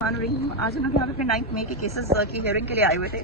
रहीम। आज हम लोग यहाँ पे अपने 9 मई के केसेस की हियरिंग के लिए आए हुए थे।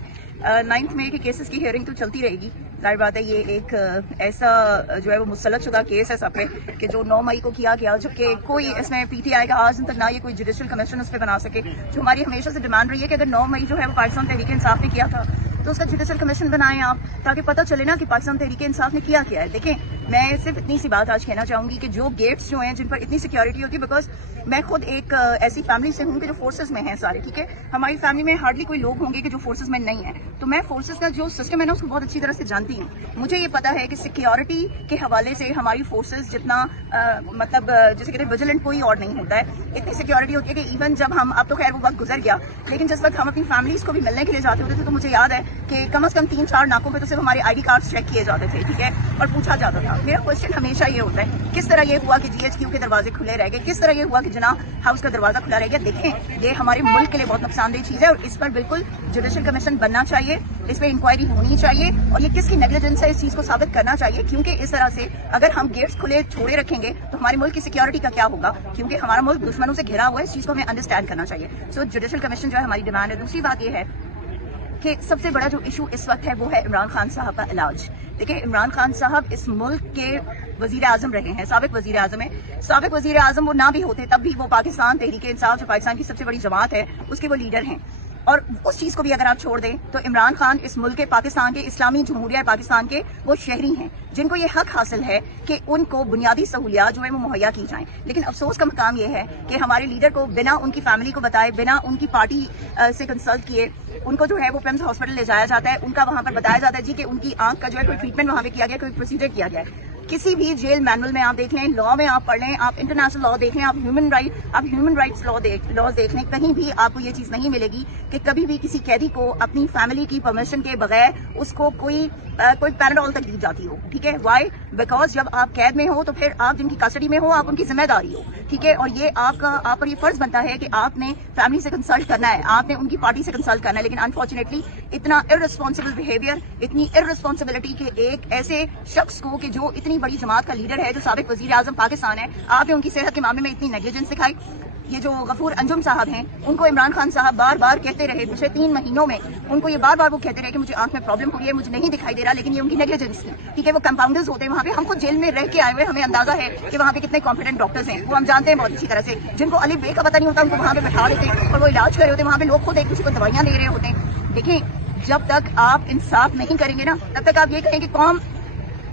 9 मई के केसेस की हियरिंग तो चलती रहेगी, जाहिर बात है। ये एक ऐसा जो है वो मुसलत शुदा केस है सब पे कि जो 9 मई को किया गया, जबकि कोई इसमें पीटीआई का आज तक ना ये कोई जुडिशल कमीशन उस पर बना सके। जो हमारी हमेशा से डिमांड रही है कि अगर 9 मई जो है वो पाकिस्तान तहरीक इंसाफ ने किया था तो उसका जुडिशल कमीशन बनाएं आप, ताकि पता चले ना कि पाकिस्तान तहरीक इंसाफ ने किया क्या है। देखें, मैं सिर्फ इतनी सी बात आज कहना चाहूंगी कि जो गेट्स जो हैं जिन पर इतनी सिक्योरिटी होती है, बिकॉज मैं खुद एक ऐसी फैमिली से हूँ कि जो फोर्सेस में हैं सारे, ठीक है। हमारी फैमिली में हार्डली कोई लोग होंगे कि जो फोर्सेस में नहीं है, तो मैं फोर्सेस का जो सिस्टम है ना उसको बहुत अच्छी तरह से जानती हूँ। मुझे ये पता है कि सिक्योरिटी के हवाले से हमारी फोर्सेस जितना मतलब जैसे कहते हैं विजिलेंट कोई और नहीं होता है। इतनी सिक्योरिटी होती है कि इवन जब हम, अब तो खैर वो वक्त गुजर गया, लेकिन जिस वक्त हम अपनी फैमिलीज को भी मिलने के लिए जाते होते थे तो मुझे याद है कि कम से कम 3-4 नाकों पे तो सिर्फ हमारे ID कार्ड चेक किए जाते थे, ठीक है, और पूछा जाता था। मेरा क्वेश्चन हमेशा ये होता है, किस तरह ये हुआ कि GHQ के दरवाजे खुले रह गए, किस तरह ये हुआ कि जिना हाउस का दरवाजा खुला रह गया। देखें, ये हमारे मुल्क के लिए बहुत नुकसानदेह चीज है और इस पर बिल्कुल जुडिशल कमीशन बनना चाहिए, इस पर इंक्वायरी होनी चाहिए और ये किसकी नेग्लिजेंस है इस चीज को साबित करना चाहिए। क्योंकि इस तरह से अगर हम गेट्स खुले छोड़े रखेंगे तो हमारे मुल्क की सिक्योरिटी का क्या होगा, क्योंकि हमारा मुल्क दुश्मनों से घिरा हुआ है। इस चीज को हमें अंडरस्टैंड करना चाहिए। सो जुडिशल कमीशन जो है हमारी डिमांड है। दूसरी बात यह है कि सबसे बड़ा जो इशू इस वक्त है वो है इमरान खान साहब का इलाज। देखिए, इमरान खान साहब इस मुल्क के वजीर आजम रहे हैं, साबिक वजीर आजम है। साबिक वजीर आजम वो ना भी होते तब भी वो पाकिस्तान तहरीक इंसाफ जो पाकिस्तान की सबसे बड़ी जमात है उसके वो लीडर हैं। और उस चीज को भी अगर आप छोड़ दें तो इमरान खान इस मुल्क के, पाकिस्तान के, इस्लामी जमहूरिया पाकिस्तान के वो शहरी हैं जिनको ये हक हासिल है कि उनको बुनियादी सहूलियात जो है वो मुहैया की जाएं। लेकिन अफसोस का मकाम ये है कि हमारे लीडर को बिना उनकी फैमिली को बताए, बिना उनकी पार्टी से कंसल्ट किए उनको जो है वो पिम्स हॉस्पिटल ले जाया जाता है। उनका वहां पर बताया जाता है जी कि उनकी आंख का जो है कोई ट्रीटमेंट वहां पे किया गया, कोई प्रोसीजर किया गया है। किसी भी जेल मैनुअल में आप देख लें, लॉ में आप पढ़ लें, आप इंटरनेशनल लॉ देख लें, आप ह्यूमन राइट्स लॉ देख लें, कहीं भी आपको ये चीज नहीं मिलेगी कि कभी भी किसी कैदी को अपनी फैमिली की परमिशन के बगैर उसको कोई पैराडोल तक दी जाती हो, ठीक है। वाई? बिकॉज जब आप कैद में हो तो फिर आप जिनकी कस्टडी में हो आप उनकी जिम्मेदारी हो, ठीक है। और ये आप पर ये फर्ज बनता है कि आपने फैमिली से कंसल्ट करना है, आपने उनकी पार्टी से कंसल्ट करना है। लेकिन अनफॉर्चुनेटली इतना इररिस्पॉन्सिबल बिहेवियर, इतनी इररिस्पॉन्सिबिलिटी के एक ऐसे शख्स को कि जो इतनी बड़ी जमात का लीडर है, जो साबिक वजीर आजम पाकिस्तान है, आपने उनकी सेहत के मामले में इतनी नेग्लिजेंस दिखाई। ये जो गफूर अंजुम साहब हैं, उनको इमरान खान साहब बार बार कहते रहे पिछले 3 महीनों में, उनको ये बार बार वो कहते रहे कि मुझे आंख में प्रॉब्लम हो रही है, मुझे नहीं दिखाई दे रहा, लेकिन ये उनकी नेग्लिजेंस थी, ठीक है। वो कंपाउंडर्स होते हैं वहाँ पे, हम खुद जेल में रह के आए हुए, हमें अंदाजा है कि वहाँ पे कितने कॉम्पिटेंट डॉक्टर्स हैं, वो हम जानते हैं बहुत अच्छी तरह से। जिनको अली बे का पता नहीं होता उनको वहाँ पे बैठा लेते हैं और वो इलाज कर रहे होते हैं। वहाँ पे लोग खुद एक दूसरे को दवाइयाँ दे रहे होते हैं। देखें, जब तक आप इंसाफ नहीं करेंगे ना तब तक आप ये कहें कि कौम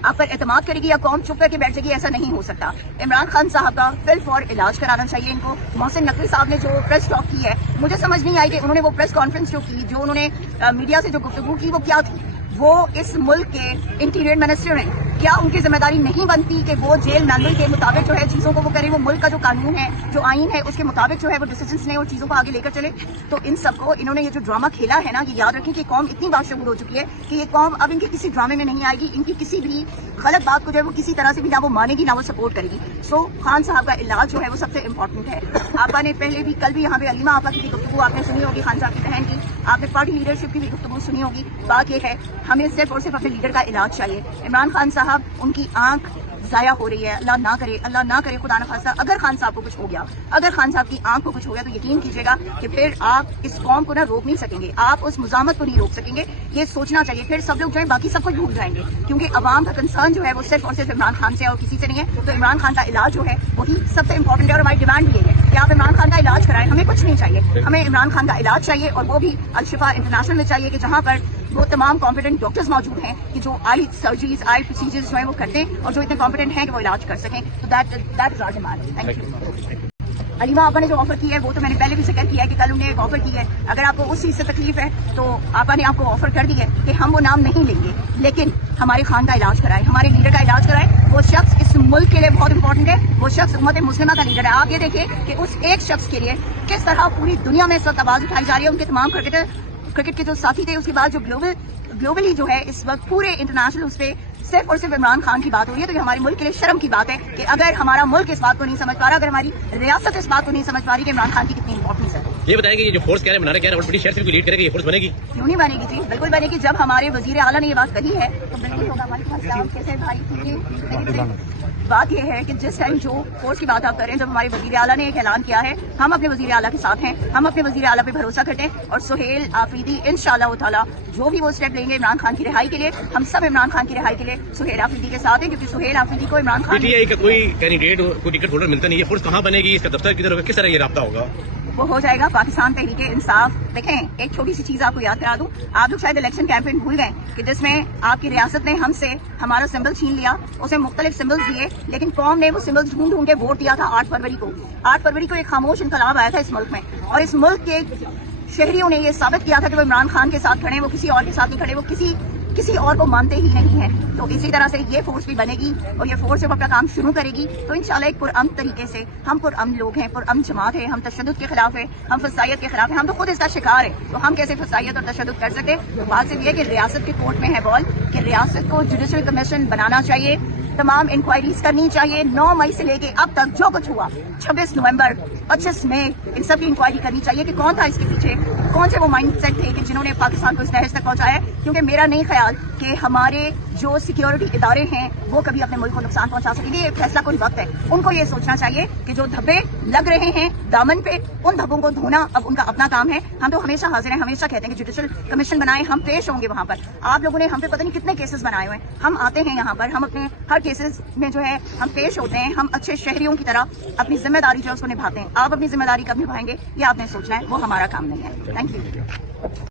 आप पर एतमाद करेगी या कौम चुप करके बैठ जाएगी, ऐसा नहीं हो सकता। इमरान खान साहब का फिल फॉर इलाज कराना चाहिए इनको। मोहसिन नकवी साहब ने जो प्रेस टॉक की है, मुझे समझ नहीं आई कि उन्होंने वो प्रेस कॉन्फ्रेंस जो की, जो उन्होंने मीडिया से जो गुफ्तगू की, वो क्या थी। वो इस मुल्क के इंटीरियर मिनिस्टर हैं, क्या उनकी जिम्मेदारी नहीं बनती कि वो जेल मैनुअल के मुताबिक जो है चीजों को वो करें, वो मुल्क का जो कानून है, जो आइन है, उसके मुताबिक जो है वो डिसीजंस लें और चीजों को आगे लेकर चले। तो इन सबको इन्होंने ये जो ड्रामा खेला है ना, ये याद रखें कि कौम इतनी बादशाह हो चुकी है कि ये कौम अब इनके किसी ड्रामे में नहीं आएगी, इनकी किसी भी गलत बात को जो है वो किसी तरह से भी ना वो मानेगी ना वो सपोर्ट करेगी। सो खान साहब का इलाज जो है वो सबसे इम्पोर्टेंट है। आपा ने पहले भी, कल भी यहाँ पे अलीमा आपा की गुफ्तगू आपने सुनी होगी, खान साहब की बहन की, आपने पार्टी लीडरशिप की भी गुफ्तगू सुनी होगी। बात यह है, हमें सिर्फ और सिर्फ अपने लीडर का इलाज चाहिए। इमरान खान साहब, उनकी आंख जाया हो रही है, अल्लाह ना करे खुदा न खास्ता अगर खान साहब को कुछ हो गया, अगर खान साहब की आंख को कुछ हो गया तो यकीन कीजिएगा कि फिर आप इस कौम को ना रोक नहीं सकेंगे, आप उस मुजामत को नहीं रोक सकेंगे। ये सोचना चाहिए। फिर सब लोग जो है बाकी सब कुछ भूल जाएंगे, क्योंकि अवाम का कंसर्न जो है वो सिर्फ और सिर्फ इमरान खान से और किसी से नहीं है। तो इमरान खान का इलाज जो है वही सबसे इंपॉर्टेंट है और हमारी डिमांड भी यही है कि आप इमरान खान का इलाज कराएं। हमें कुछ नहीं चाहिए, हमें इमरान खान का इलाज चाहिए और वो भी अल-शिफा इंटरनेशनल में चाहिए कि जहाँ पर वो तमाम कॉम्पिटेंट डॉक्टर्स मौजूद हैं कि जो आई सर्जरीज, आई प्रोसीजर्स जो है वो करते हैं और जो इतने कॉम्पिटेंट हैं कि वो इलाज कर सकें। तो that is our demand. Thank you. Aleema आपा ने जो ऑफर की है वो तो मैंने पहले भी जिक्र किया है कि कल उन्हें एक ऑफर की है। अगर आपको उस चीज से तकलीफ है तो आपा ने आपको ऑफर कर दी है कि हम वो नाम नहीं लेंगे, लेकिन हमारे खान का इलाज कराएं, हमारे लीडर का इलाज कराएं। वो शख्स इस मुल्क के लिए बहुत इंपॉर्टेंट है, वो शख्स उम्मत मुस्लिमा का लीडर है। आप ये देखिए कि उस एक शख्स के लिए किस तरह पूरी दुनिया में इस वक्त आवाज उठाई जा रही है। उनके तमाम क्रिकेट के जो साथी थे, उसके बाद जो ग्लोबली जो है इस वक्त पूरे इंटरनेशनल उस पर सिर्फ और सिर्फ इमरान खान की बात हो रही है। तो ये हमारे मुल्क के लिए शर्म की बात है कि अगर हमारा मुल्क इस बात को नहीं समझ पा रहा, अगर हमारी रियासत इस बात को नहीं समझ पा रही कि इमरान खान की कितनी इंपॉर्टेंस है। یہ بتائیں کہ یہ جو فورس کہہ رہے ہیں بنانا کہہ رہے ہیں اور شہر سے بھی لیڈ کرے گا، یہ فورس بنے گی؟ کیوں نہیں بنے گی جی، بالکل بنے گی. جب ہمارے وزیر اعلیٰ نے یہ بات کہی ہے تو بالکل ہوگا. ہمارے پاس کام کیسے بھائی، کیونکہ بات یہ ہے کہ جس ٹائم جو فورس کی بات آپ کر رہے ہیں، جب ہمارے وزیر اعلیٰ نے ایک اعلان کیا ہے، ہم اپنے وزیر اعلیٰ کے ساتھ ہیں. ہم اپنے وزیر اعلیٰ پہ بھروسہ کرتے ہیں اور سہیل آفریدی انشاءاللہ تعالیٰ جو بھی وہ اسٹیپ لیں گے عمران خان کی رہائی کے لیے، ہم سب عمران خان کی رہائی کے لیے سہیل آفریدی کے ساتھ ہیں، کیونکہ سہیل آفریدی کو عمران خان PTI کا کوئی کینڈیڈیٹ کوئی ٹکٹ ہولڈر ملتا نہیں ہے، فورس کہاں بنے گی، اس کا دفتر کدھر ہوگا، کس طرح یہ رابطہ ہوگا؟ وہ ہو جائے گا پاکستان تحریک انصاف. دیکھیں ایک چھوٹی سی چیز آپ کو یاد کرا دوں. آپ لوگ شاید الیکشن کیمپین بھول گئے کہ جس میں آپ کی ریاست نے ہم سے ہمارا سمبل چھین لیا، اسے مختلف سمبلز دیے، لیکن قوم نے وہ سمبلز ڈھونڈ ڈھونڈ کے ووٹ دیا تھا 8 فروری کو. 8 فروری کو ایک خاموش انقلاب آیا تھا اس ملک میں، اور اس ملک کے شہریوں نے یہ ثابت کیا تھا کہ وہ عمران خان کے ساتھ کھڑے ہیں، وہ کسی اور کے ساتھ نہیں کھڑے، وہ کسی اور کو مانتے ہی نہیں ہیں. تو اسی طرح سے یہ فورس بھی بنے گی، اور یہ فورس جب اپنا کام شروع کرے گی تو انشاءاللہ ایک پرامن طریقے سے، ہم پرامن لوگ ہیں، پرامن جماعت ہے، ہم تشدد کے خلاف ہیں، ہم فسائیت کے خلاف ہیں، ہم تو خود اس کا شکار ہیں. تو ہم کیسے فسائیت اور تشدد کر سکتے؟ تو بات صرف یہ کہ ریاست کے کورٹ میں ہے بال کہ ریاست کو جوڈیشل کمیشن بنانا چاہیے، تمام انکوائریز کرنی چاہیے. 9 مئی سے لے کے اب تک جو کچھ ہوا، 26 نومبر 25 مئی، ان سب کی انکوائری کرنی چاہیے کہ کون تھا اس کے پیچھے، کون سے وہ مائنڈ سیٹ تھے کہ جنہوں نے پاکستان کو اس تہذیب تک پہنچایا ہے. کیونکہ میرا نہیں خیال کہ ہمارے جو سیکیورٹی ادارے ہیں وہ کبھی اپنے ملک کو نقصان پہنچا سکیں گے. یہ فیصلہ کوئی وقت ہے. ان کو یہ سوچنا چاہیے کہ جو دھبے لگ رہے ہیں دامن پہ، ان دھبوں کو دھونا اب ان کا اپنا کام ہے. ہم تو ہمیشہ حاضر ہیں، ہمیشہ کہتے ہیں کہ جوڈیشل کمیشن بنائیں، ہم پیش ہوں گے وہاں پر. آپ لوگوں نے ہم پہ پتہ نہیں کتنے کیسز بنائے ہوئے ہیں. ہم آتے ہیں یہاں پر، ہم اپنے ہر کیسز میں جو ہے ہم پیش ہوتے ہیں، ہم اچھے شہریوں کی طرح اپنی ذمہ داری جو ہے اس کو نبھاتے ہیں. آپ اپنی ذمہ داری کب نبھائیں گے یہ آپ نے سوچنا ہے، وہ ہمارا کام نہیں ہے. Thank you.